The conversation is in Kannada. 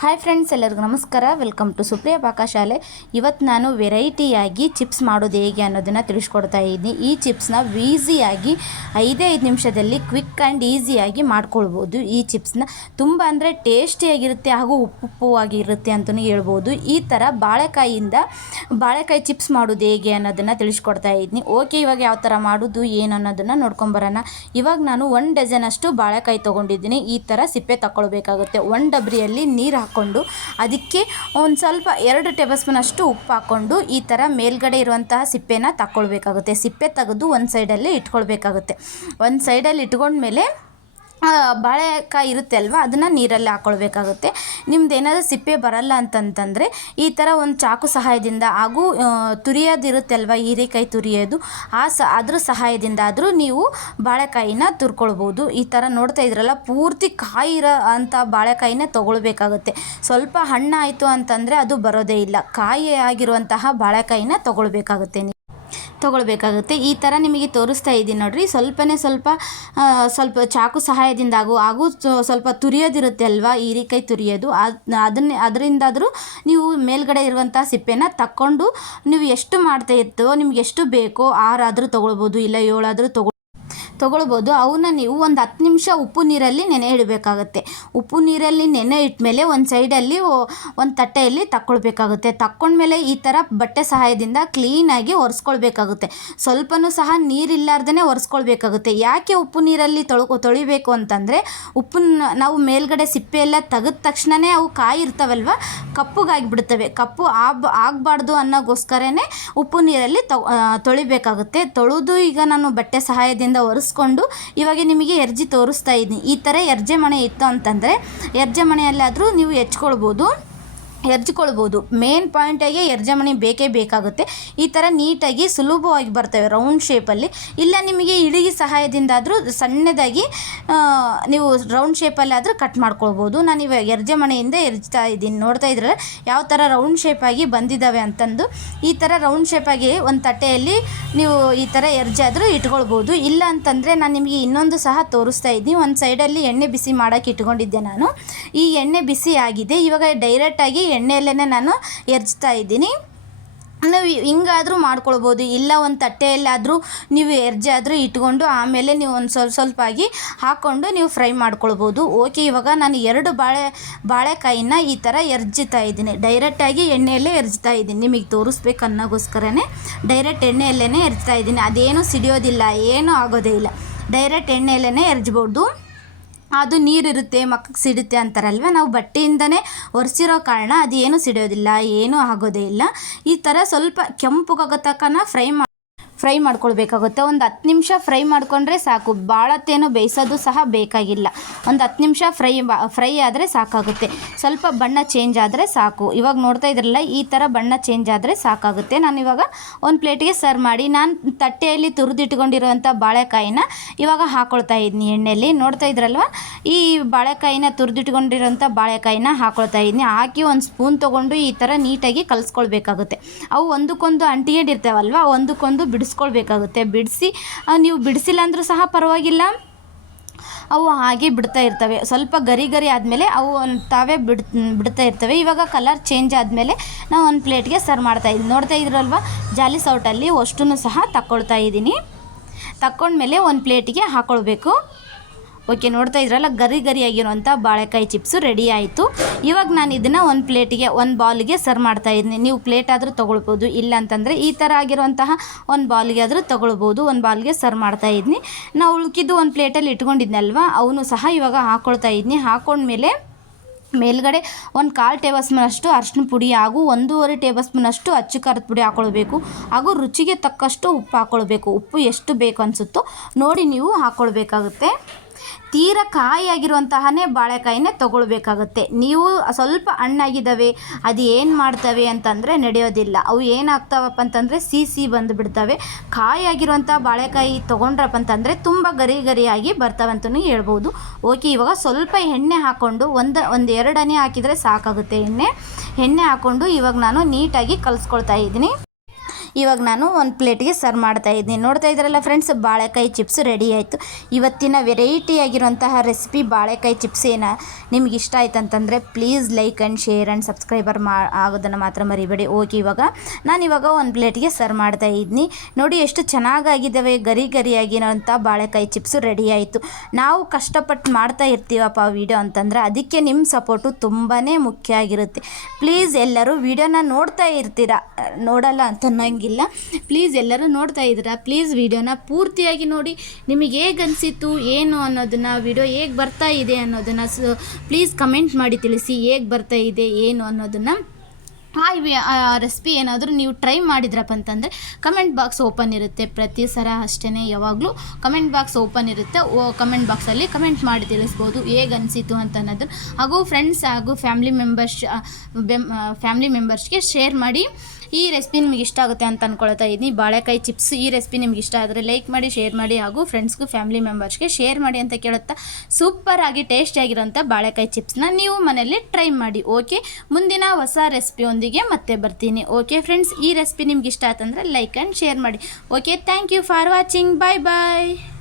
ಹಾಯ್ ಫ್ರೆಂಡ್ಸ್ ಎಲ್ಲರಿಗೂ ನಮಸ್ಕಾರ. ವೆಲ್ಕಮ್ ಟು ಸುಪ್ರಿಯ ಪಾಕಶಾಲೆ ಇವತ್ತು ನಾನು ವೆರೈಟಿಯಾಗಿ ಚಿಪ್ಸ್ ಮಾಡೋದು ಹೇಗೆ ಅನ್ನೋದನ್ನು ತಿಳಿಸ್ಕೊಡ್ತಾ ಇದ್ದೀನಿ. ಈ ಚಿಪ್ಸ್ನ ಈಸಿಯಾಗಿ ಐದೇ ಐದು ನಿಮಿಷದಲ್ಲಿ ಕ್ವಿಕ್ ಆ್ಯಂಡ್ ಈಸಿಯಾಗಿ ಮಾಡ್ಕೊಳ್ಬೋದು. ಈ ಚಿಪ್ಸ್ನ ತುಂಬ ಅಂದರೆ ಟೇಸ್ಟಿಯಾಗಿರುತ್ತೆ ಹಾಗೂ ಉಪ್ಪು ಆಗಿರುತ್ತೆ ಅಂತಲೂ ಹೇಳ್ಬೋದು. ಈ ಥರ ಬಾಳೆಕಾಯಿಯಿಂದ ಬಾಳೆಕಾಯಿ ಚಿಪ್ಸ್ ಮಾಡೋದು ಹೇಗೆ ಅನ್ನೋದನ್ನು ತಿಳಿಸ್ಕೊಡ್ತಾ ಇದ್ದೀನಿ. ಓಕೆ ಇವಾಗ ಯಾವ ಥರ ಮಾಡೋದು, ಏನು ಅನ್ನೋದನ್ನು ನೋಡ್ಕೊಂಬರೋಣ ಇವಾಗ ನಾನು ಒಂದು ಡಜನಷ್ಟು ಬಾಳೆಕಾಯಿ ತೊಗೊಂಡಿದ್ದೀನಿ. ಈ ಥರ ಸಿಪ್ಪೆ ತಗೊಳ್ಬೇಕಾಗುತ್ತೆ ಒನ್ ಡಬ್ರಿಯಲ್ಲಿ ನೀರು ಹಾಕ್ಕೊಂಡು ಅದಕ್ಕೆ ಒಂದು ಸ್ವಲ್ಪ ಎರಡು ಟೇಬಲ್ ಸ್ಪೂನ್ ಅಷ್ಟು ಉಪ್ಪು ಹಾಕ್ಕೊಂಡು ಈ ಥರ ಮೇಲ್ಗಡೆ ಇರುವಂತಹ ಸಿಪ್ಪೆನ ತಗೊಳ್ಬೇಕಾಗುತ್ತೆ ಸಿಪ್ಪೆ ತೆಗೆದು ಒಂದು ಸೈಡಲ್ಲಿ ಇಟ್ಕೊಳ್ಬೇಕಾಗುತ್ತೆ. ಒಂದು ಸೈಡಲ್ಲಿ ಇಟ್ಕೊಂಡ್ಮೇಲೆ ಬಾಳೆಕಾಯಿ ಇರುತ್ತೆ ಅಲ್ವಾ? ಅದನ್ನು ನೀರಲ್ಲಿ ಹಾಕ್ಕೊಳ್ಬೇಕಾಗುತ್ತೆ ನಿಮ್ದು ಏನಾದರೂ ಸಿಪ್ಪೆ ಬರಲ್ಲ ಅಂತಂತಂದರೆ ಈ ಥರ ಒಂದು ಚಾಕು ಸಹಾಯದಿಂದ ಹಾಗೂ ತುರಿಯೋದು ತುರಿಯೋದಿರುತ್ತೆ ಅಲ್ವಾ? ಹೀರೆಕಾಯಿ ತುರಿಯೋದು. ಆ ಸ, ಅದ್ರ ಸಹಾಯದಿಂದ ಆದರೂ ನೀವು ಬಾಳೆಕಾಯಿನ ತುರ್ಕೊಳ್ಬೋದು. ಈ ಥರ ನೋಡ್ತಾ ಇದ್ರಲ್ಲ, ಪೂರ್ತಿ ಕಾಯಿ ಇರೋ ಅಂಥ ಬಾಳೆಕಾಯಿನೇ ತೊಗೊಳ್ಬೇಕಾಗುತ್ತೆ. ಸ್ವಲ್ಪ ಹಣ್ಣಾಯಿತು ಅಂತಂದರೆ ಅದು ಬರೋದೇ ಇಲ್ಲ. ಕಾಯಿ ಆಗಿರುವಂತಹ ಬಾಳೆಕಾಯಿನ ತೊಗೊಳ್ಬೇಕಾಗುತ್ತೆ. ತೊಗೊಳ್ಬೇಕಾಗುತ್ತೆ. ಈ ಥರ ನಿಮಗೆ ತೋರಿಸ್ತಾ ಇದ್ದೀನಿ ನೋಡಿರಿ. ಸ್ವಲ್ಪನೇ ಸ್ವಲ್ಪ ಸ್ವಲ್ಪ ಚಾಕು ಸಹಾಯದಿಂದ ಆಗೋ ಹಾಗೂ ಸ್ವಲ್ಪ ತುರಿಯೋದಿರುತ್ತೆ ಅಲ್ವಾ? ಹೀರಿಕಾಯಿ ತುರಿಯೋದು. ಅದನ್ನೇ, ಅದರಿಂದಾದರೂ ನೀವು ಮೇಲ್ಗಡೆ ಇರುವಂಥ ಸಿಪ್ಪೆನ ತಕ್ಕೊಂಡು ನೀವು ಎಷ್ಟು ಮಾಡ್ತಾ ಇರ್ತೋ, ನಿಮ್ಗೆ ಎಷ್ಟು ಬೇಕೋ, ಆರಾದರೂ ತೊಗೊಳ್ಬೋದು, ಇಲ್ಲ ಏಳಾದರೂ ತೊಗೊಳ್ ತೊಗೊಳ್ಬೋದು. ಅವನ್ನ ನೀವು ಒಂದು ಹತ್ತು ನಿಮಿಷ ಉಪ್ಪು ನೀರಲ್ಲಿ ನೆನೆ ಇಡಬೇಕಾಗುತ್ತೆ. ಉಪ್ಪು ನೀರಲ್ಲಿ ನೆನೆ ಇಟ್ಟಮೇಲೆ ಒಂದು ಸೈಡಲ್ಲಿ ಒಂದು ತಟ್ಟೆಯಲ್ಲಿ ತಕ್ಕೊಳ್ಬೇಕಾಗುತ್ತೆ. ತಕ್ಕೊಂಡ್ಮೇಲೆ ಈ ಥರ ಬಟ್ಟೆ ಸಹಾಯದಿಂದ ಕ್ಲೀನಾಗಿ ಒರೆಸ್ಕೊಳ್ಬೇಕಾಗುತ್ತೆ. ಸ್ವಲ್ಪನೂ ಸಹ ನೀರಿಲ್ಲಾರ್ದೇ ಒರೆಸ್ಕೊಳ್ಬೇಕಾಗುತ್ತೆ. ಯಾಕೆ ಉಪ್ಪು ನೀರಲ್ಲಿ ತೊಳ್ಕೊ ತೊಳಿಬೇಕು ಅಂತಂದರೆ ಉಪ್ಪನ್ನ ನಾವು ಮೇಲ್ಗಡೆ ಸಿಪ್ಪೆ ಎಲ್ಲ ತೆಗೆದ ತಕ್ಷಣವೇ ಅವು ಕಾಯಿ ಇರ್ತಾವಲ್ವ ಕಪ್ಪುಗಾಗಿಬಿಡ್ತವೆ. ಕಪ್ಪು ಆಬ್, ಆಗಬಾರ್ದು ಅನ್ನೋಗೋಸ್ಕರನೇ ಉಪ್ಪು ನೀರಲ್ಲಿ ತೊಳಿಬೇಕಾಗುತ್ತೆ. ತೊಳೆದು ಈಗ ನಾನು ಬಟ್ಟೆ ಸಹಾಯದಿಂದ ಒರೆಸ್ಕೊಂಡು ಇವಾಗ ನಿಮಗೆ ಎರ್ಜಿ ತೋರಿಸ್ತಾ ಇದ್ದೀನಿ. ಈ ಥರ ಎರ್ಜೆ ಮಣೆ ಇತ್ತು ಅಂತಂದರೆ ಎರ್ಜೆ ಮಣೆಯಲ್ಲಾದರೂ ನೀವು ಹೆಚ್ಕೊಳ್ಬೋದು. ಎರ್ಜ್ಕೊಳ್ಬೋದು. ಮೇನ್ ಪಾಯಿಂಟಾಗಿ ಎರ್ಜಮಣಿ ಬೇಕೇ ಬೇಕಾಗುತ್ತೆ. ಈ ಥರ ನೀಟಾಗಿ ಸುಲಭವಾಗಿ ಬರ್ತವೆ ರೌಂಡ್ ಶೇಪಲ್ಲಿ ಇಲ್ಲ ನಿಮಗೆ ಇಳಿಗೆ ಸಹಾಯದಿಂದಾದರೂ ಸಣ್ಣದಾಗಿ ನೀವು ರೌಂಡ್ ಶೇಪಲ್ಲಾದರೂ ಕಟ್ ಮಾಡ್ಕೊಳ್ಬೋದು. ನಾನು ಇವಾಗ ಎರ್ಜಮಣೆಯಿಂದ ಎರ್ಜ್ತಾ ಇದ್ದೀನಿ. ನೋಡ್ತಾ ಇದ್ರೆ ಯಾವ ಥರ ರೌಂಡ್ ಶೇಪಾಗಿ ಬಂದಿದ್ದಾವೆ ಅಂತಂದು. ಈ ಥರ ರೌಂಡ್ ಶೇಪಾಗಿ ಒಂದು ತಟ್ಟೆಯಲ್ಲಿ ನೀವು ಈ ಥರ ಎರ್ಜಾದರೂ ಇಟ್ಕೊಳ್ಬೋದು. ಇಲ್ಲ ಅಂತಂದರೆ ನಾನು ನಿಮಗೆ ಇನ್ನೊಂದು ಸಹ ತೋರಿಸ್ತಾ ಇದ್ದೀನಿ. ಒಂದು ಸೈಡಲ್ಲಿ ಎಣ್ಣೆ ಬಿಸಿ ಮಾಡೋಕ್ಕೆ ಇಟ್ಕೊಂಡಿದ್ದೆ ನಾನು. ಈ ಎಣ್ಣೆ ಬಿಸಿ ಆಗಿದೆ. ಇವಾಗ ಡೈರೆಕ್ಟಾಗಿ ಎಣ್ಣೆಯಲ್ಲೇ ನಾನು ಎರ್ಚ್ತಾ ಇದ್ದೀನಿ. ನಾವು ಹಿಂಗಾದರೂ ಮಾಡ್ಕೊಳ್ಬೋದು, ಇಲ್ಲ ಒಂದು ತಟ್ಟೆಯಲ್ಲಾದರೂ ನೀವು ಎರ್ಜಾದರೂ ಇಟ್ಕೊಂಡು ಆಮೇಲೆ ನೀವು ಒಂದು ಸ್ವಲ್ಪ ಸ್ವಲ್ಪ ಆಗಿ ಹಾಕ್ಕೊಂಡು ನೀವು ಫ್ರೈ ಮಾಡ್ಕೊಳ್ಬೋದು. ಓಕೆ, ಇವಾಗ ನಾನು ಎರಡು ಬಾಳೆ, ಬಾಳೆಕಾಯಿನ ಈ ಥರ ಎರ್ಜ್ತಾ ಇದ್ದೀನಿ. ಡೈರೆಕ್ಟಾಗಿ ಎಣ್ಣೆಯಲ್ಲೇ ಎರ್ಜ್ತಾ ಇದ್ದೀನಿ. ನಿಮಗೆ ತೋರಿಸ್ಬೇಕು ಅನ್ನೋಗೋಸ್ಕರನೇ ಡೈರೆಕ್ಟ್ ಎಣ್ಣೆಯಲ್ಲೇ ಎರ್ಜ್ತಾ ಇದ್ದೀನಿ. ಅದೇನು ಸಿಡಿಯೋದಿಲ್ಲ, ಏನೂ ಆಗೋದೇ ಇಲ್ಲ. ಡೈರೆಕ್ಟ್ ಎಣ್ಣೆಯಲ್ಲೇ ಎರ್ಜ್ಬೋದು. ಅದು ನೀರಿರುತ್ತೆ ಮಕ್ಕಕ್ಕೆ ಸಿಡುತ್ತೆ ಅಂತಾರಲ್ವ? ನಾವು ಬಟ್ಟೆಯಿಂದನೇ ಒರೆಸಿರೋ ಕಾರಣ ಅದು ಏನು ಸಿಡಿಯೋದಿಲ್ಲ ಏನೂ ಆಗೋದೇ ಇಲ್ಲ. ಈ ಥರ ಸ್ವಲ್ಪ ಕೆಂಪಗಾಗೋ ತನಕ ಫ್ರೈ ಮಾಡಿ ಫ್ರೈ ಮಾಡ್ಕೊಳ್ಬೇಕಾಗುತ್ತೆ. ಒಂದು ಹತ್ತು ನಿಮಿಷ ಫ್ರೈ ಮಾಡಿಕೊಂಡ್ರೆ ಸಾಕು. ಭಾಳತ್ತೇನು ಬೇಯಿಸೋದು ಸಹ ಬೇಕಾಗಿಲ್ಲ. ಒಂದು ಹತ್ತು ನಿಮಿಷ ಫ್ರೈ ಫ್ರೈ ಆದರೆ ಸಾಕಾಗುತ್ತೆ. ಸ್ವಲ್ಪ ಬಣ್ಣ ಚೇಂಜ್ ಆದರೆ ಸಾಕು. ಇವಾಗ ನೋಡ್ತಾ ಇದ್ರಲ್ಲ, ಈ ಥರ ಬಣ್ಣ ಚೇಂಜ್ ಆದರೆ ಸಾಕಾಗುತ್ತೆ. ನಾನು ಇವಾಗ ಒಂದು ಪ್ಲೇಟಿಗೆ ಸರ್ವ್ ಮಾಡಿ, ನಾನು ತಟ್ಟೆಯಲ್ಲಿ ತುರಿದಿಟ್ಕೊಂಡಿರುವಂಥ ಬಾಳೆಕಾಯಿನ ಇವಾಗ ಹಾಕೊಳ್ತಾ ಇದ್ದೀನಿ ಎಣ್ಣೆಯಲ್ಲಿ ನೋಡ್ತಾ ಇದ್ರಲ್ವ? ಈ ಬಾಳೆಕಾಯಿನ ತುರಿದಿಟ್ಕೊಂಡಿರೋಂಥ ಬಾಳೆಕಾಯಿನ ಹಾಕೊಳ್ತಾ ಇದ್ದೀನಿ ಹಾಕಿ ಒಂದು ಸ್ಪೂನ್ ತೊಗೊಂಡು ಈ ಥರ ನೀಟಾಗಿ ಕಲಿಸ್ಕೊಳ್ಬೇಕಾಗುತ್ತೆ. ಅವು ಒಂದಕ್ಕೊಂದು ಅಂಟಿಕೊಂಡಿರ್ತಾವಲ್ವ ಒಂದಕ್ಕೊಂದು ಬಿಡಿಸ್ಕೊಳ್ಬೇಕಾಗುತ್ತೆ ಬಿಡಿಸಿ ನೀವು ಬಿಡಿಸಿಲ್ಲ ಅಂದರೂ ಸಹ ಪರವಾಗಿಲ್ಲ. ಅವು ಹಾಗೆ ಬಿಡ್ತಾ ಇರ್ತವೆ. ಸ್ವಲ್ಪ ಗರಿ ಗರಿ ಆದಮೇಲೆ ಅವು ತಾವೇ ಬಿಡ್, ಬಿಡ್ತಾ ಇರ್ತವೆ. ಇವಾಗ ಕಲರ್ ಚೇಂಜ್ ಆದಮೇಲೆ ನಾವು ಒಂದು ಪ್ಲೇಟ್ಗೆ ಸರ್ವ್ ಮಾಡ್ತಾ ಇದ್ದೀನಿ ನೋಡ್ತಾ ಇದ್ರಲ್ವ? ಜಾಲಿ ಸೌಟಲ್ಲಿ ಅಷ್ಟು ಸಹ ತಕ್ಕೊಳ್ತಾ ಇದ್ದೀನಿ. ತಕ್ಕೊಂಡ್ಮೇಲೆ ಒಂದು ಪ್ಲೇಟಿಗೆ ಹಾಕ್ಕೊಳ್ಬೇಕು ಓಕೆ, ನೋಡ್ತಾ ಇದ್ರಲ್ಲ, ಗರಿ ಗರಿಯಾಗಿರುವಂಥ ಬಾಳೆಕಾಯಿ ಚಿಪ್ಸು ರೆಡಿ ಆಯಿತು. ಇವಾಗ ನಾನು ಇದನ್ನು ಒಂದು ಪ್ಲೇಟಿಗೆ ಒಂದು ಬಾಲಿಗೆ ಸರ್ವ್ ಮಾಡ್ತಾ ಇದ್ದೀನಿ ನೀವು ಪ್ಲೇಟ್ ಆದರೂ ತೊಗೊಳ್ಬೋದು, ಇಲ್ಲ ಅಂತಂದರೆ ಈ ಥರ ಆಗಿರುವಂತಹ ಒಂದು ಬಾಲಿಗೆ ಆದರೂ ತೊಗೊಳ್ಬೋದು, ಒಂದು ಬಾಲ್ಗೆ ಸರ್ವ್ ಮಾಡ್ತಾ ಇದ್ದೀನಿ ನಾವು ಉಳ್ಕಿದ್ದು ಒಂದು ಪ್ಲೇಟಲ್ಲಿ ಇಟ್ಕೊಂಡಿದ್ನಲ್ವ, ಅವನು ಸಹ ಇವಾಗ ಹಾಕ್ಕೊಳ್ತಾ ಇದ್ದೀನಿ ಹಾಕ್ಕೊಂಡ್ಮೇಲೆ ಮೇಲ್ಗಡೆ ಒಂದು ಕಾಲು ಟೇಬಲ್ ಸ್ಪೂನಷ್ಟು ಅರಿಶಿನ ಪುಡಿ ಹಾಗೂ ಒಂದೂವರೆ ಟೇಬಲ್ ಸ್ಪೂನಷ್ಟು ಅಚ್ಚು ಖಾರದ ಪುಡಿ ಹಾಕ್ಕೊಳ್ಬೇಕು ಹಾಗೂ ರುಚಿಗೆ ತಕ್ಕಷ್ಟು ಉಪ್ಪು ಹಾಕ್ಕೊಳ್ಬೇಕು ಉಪ್ಪು ಎಷ್ಟು ಬೇಕು ಅನಿಸುತ್ತೋ ನೋಡಿ ನೀವು ಹಾಕ್ಕೊಳ್ಬೇಕಾಗುತ್ತೆ ತೀರ ಕಾಯಿಯಾಗಿರುವಂತಹನೇ ಬಾಳೆಕಾಯಿನೇ ತೊಗೊಳ್ಬೇಕಾಗುತ್ತೆ. ನೀವು ಸ್ವಲ್ಪ ಹಣ್ಣಾಗಿದ್ದಾವೆ, ಅದು ಏನು ಮಾಡ್ತವೆ ಅಂತಂದರೆ ನಡೆಯೋದಿಲ್ಲ. ಅವು ಏನಾಗ್ತಾವಪ್ಪ ಅಂತಂದರೆ ಸಿಹಿ ಬಂದು ಬಿಡ್ತವೆ ಕಾಯಿಯಾಗಿರುವಂಥ ಬಾಳೆಕಾಯಿ ತೊಗೊಂಡ್ರಪ್ಪ ಅಂತಂದರೆ ತುಂಬ ಗರಿ ಗರಿಯಾಗಿ ಬರ್ತವೆ ಅಂತಲೂ ಹೇಳ್ಬೋದು. ಓಕೆ, ಇವಾಗ ಸ್ವಲ್ಪ ಎಣ್ಣೆ ಹಾಕ್ಕೊಂಡು ಒಂದು ಒಂದು ಎರಡನೇ ಹಾಕಿದರೆ ಸಾಕಾಗುತ್ತೆ ಎಣ್ಣೆ. ಎಣ್ಣೆ ಹಾಕ್ಕೊಂಡು ಇವಾಗ ನಾನು ನೀಟಾಗಿ ಕಲಿಸ್ಕೊಳ್ತಾ ಇದ್ದೀನಿ. ಇವಾಗ ನಾನು ಒಂದು ಪ್ಲೇಟಿಗೆ ಸರ್ವ್ ಮಾಡ್ತಾ ಇದ್ದೀನಿ. ನೋಡ್ತಾ ಇದ್ದೀರಲ್ಲ ಫ್ರೆಂಡ್ಸ್, ಬಾಳೆಕಾಯಿ ಚಿಪ್ಸ್ ರೆಡಿ ಆಯಿತು. ಇವತ್ತಿನ ವೆರೈಟಿ ಆಗಿರುವಂತಹ ರೆಸಿಪಿ ಬಾಳೆಕಾಯಿ ಚಿಪ್ಸ್ ಏನ ನಿಮ್ಗೆ ಇಷ್ಟ ಆಯ್ತು ಅಂತಂದರೆ please like and share and subscriber ಮಾ ಆಗೋದನ್ನು ಮಾತ್ರ ಮರಿಬೇಡಿ. ಓಕೆ ಇವಾಗ ನಾನು ಇವಾಗ ಒಂದು ಪ್ಲೇಟಿಗೆ ಸರ್ವ್ ಮಾಡ್ತಾ ಇದ್ದೀನಿ. ನೋಡಿ ಎಷ್ಟು ಚೆನ್ನಾಗಾಗಿದ್ದಾವೆ, ಗರಿ ಗರಿಯಾಗಿರೋಂಥ ಬಾಳೆಕಾಯಿ ಚಿಪ್ಸು ರೆಡಿ ಆಯಿತು. ನಾವು ಕಷ್ಟಪಟ್ಟು ಮಾಡ್ತಾ ಇರ್ತೀವಪ್ಪ ವಿಡಿಯೋ ಅಂತಂದರೆ ಅದಕ್ಕೆ ನಿಮ್ಮ ಸಪೋರ್ಟು ತುಂಬಾ ಮುಖ್ಯ ಆಗಿರುತ್ತೆ. ಪ್ಲೀಸ್ ಎಲ್ಲರೂ ವಿಡಿಯೋನ ನೋಡ್ತಾ ಇರ್ತೀರಾ? ನೋಡಲ್ಲ ಅಂತ ಅನ್ನೋಂಗಿಲ್ಲ ಪ್ಲೀಸ್ ಎಲ್ಲರೂ ನೋಡ್ತಾ ಇದ್ದೀರಾ? ಪ್ಲೀಸ್ ವಿಡಿಯೋನ ಪೂರ್ತಿಯಾಗಿ ನೋಡಿ. ನಿಮಗೆ ಹೇಗೆ ಅನಿಸಿತು ಏನು ಅನ್ನೋದನ್ನು ವಿಡಿಯೋ ಹೇಗೆ ಬರ್ತಾ ಇದೆ ಅನ್ನೋದನ್ನು ಪ್ಲೀಸ್ ಕಮೆಂಟ್ ಮಾಡಿ ತಿಳಿಸಿ. ಹೇಗೆ ಬರ್ತಾ ಇದೆ, ಏನು ಅನ್ನೋದನ್ನು. ಆ ರೆಸಿಪಿ ಏನಾದರೂ ನೀವು ಟ್ರೈ ಮಾಡಿದ್ರಪ್ಪ ಅಂತಂದರೆ ಕಮೆಂಟ್ ಬಾಕ್ಸ್ ಓಪನ್ ಇರುತ್ತೆ. ಪ್ರತಿ ಸಲ ಅಷ್ಟೇ ಯಾವಾಗಲೂ ಕಮೆಂಟ್ ಬಾಕ್ಸ್ ಓಪನ್ ಇರುತ್ತೆ. ಓ ಕಮೆಂಟ್ ಬಾಕ್ಸಲ್ಲಿ ಕಮೆಂಟ್ ಮಾಡಿ ತಿಳಿಸ್ಬೋದು. ಹೇಗೆ ಅನಿಸಿತು ಅಂತ ಅನ್ನೋದು ಹಾಗೂ ಫ್ರೆಂಡ್ಸ್ ಹಾಗೂ ಫ್ಯಾಮ್ಲಿ ಮೆಂಬರ್ಸ್ ಫ್ಯಾಮ್ಲಿ ಮೆಂಬರ್ಸ್ಗೆ ಶೇರ್ ಮಾಡಿ. ಈ ರೆಸಿಪಿ ನಿಮ್ಗೆ ಇಷ್ಟ ಆಗುತ್ತೆ ಅಂತ ಅನ್ಕೊಳ್ತಾ ಇದ್ದೀನಿ. ಬಾಳೆಕಾಯಿ ಚಿಪ್ಸ್ ಈ ರೆಸಿಪಿ ನಿಮ್ಗೆ ಇಷ್ಟ ಆದರೆ ಲೈಕ್ ಮಾಡಿ, ಶೇರ್ ಮಾಡಿ ಹಾಗೂ ಫ್ರೆಂಡ್ಸ್ಗೂ, ಫ್ಯಾಮಿಲಿ ಮೆಂಬರ್ಸ್ಗೆ ಶೇರ್ ಮಾಡಿ ಅಂತ ಕೇಳುತ್ತಾ ಸೂಪರ್ ಆಗಿ ಟೇಸ್ಟಿಯಾಗಿರೋಂಥ ಬಾಳೆಕಾಯಿ ಚಿಪ್ಸ್ನ ನೀವು ಮನೆಯಲ್ಲಿ ಟ್ರೈ ಮಾಡಿ, ಓಕೆ? ಮುಂದಿನ ಹೊಸ ರೆಸಿಪಿಯೊಂದಿಗೆ ಮತ್ತೆ ಬರ್ತೀನಿ, ಓಕೆ ಫ್ರೆಂಡ್ಸ್? ಈ ರೆಸಿಪಿ ನಿಮ್ಗೆ ಇಷ್ಟ ಆಯ್ತಂದ್ರೆ ಲೈಕ್ ಆ್ಯಂಡ್ ಶೇರ್ ಮಾಡಿ, okay? Thank you for watching. Bye bye.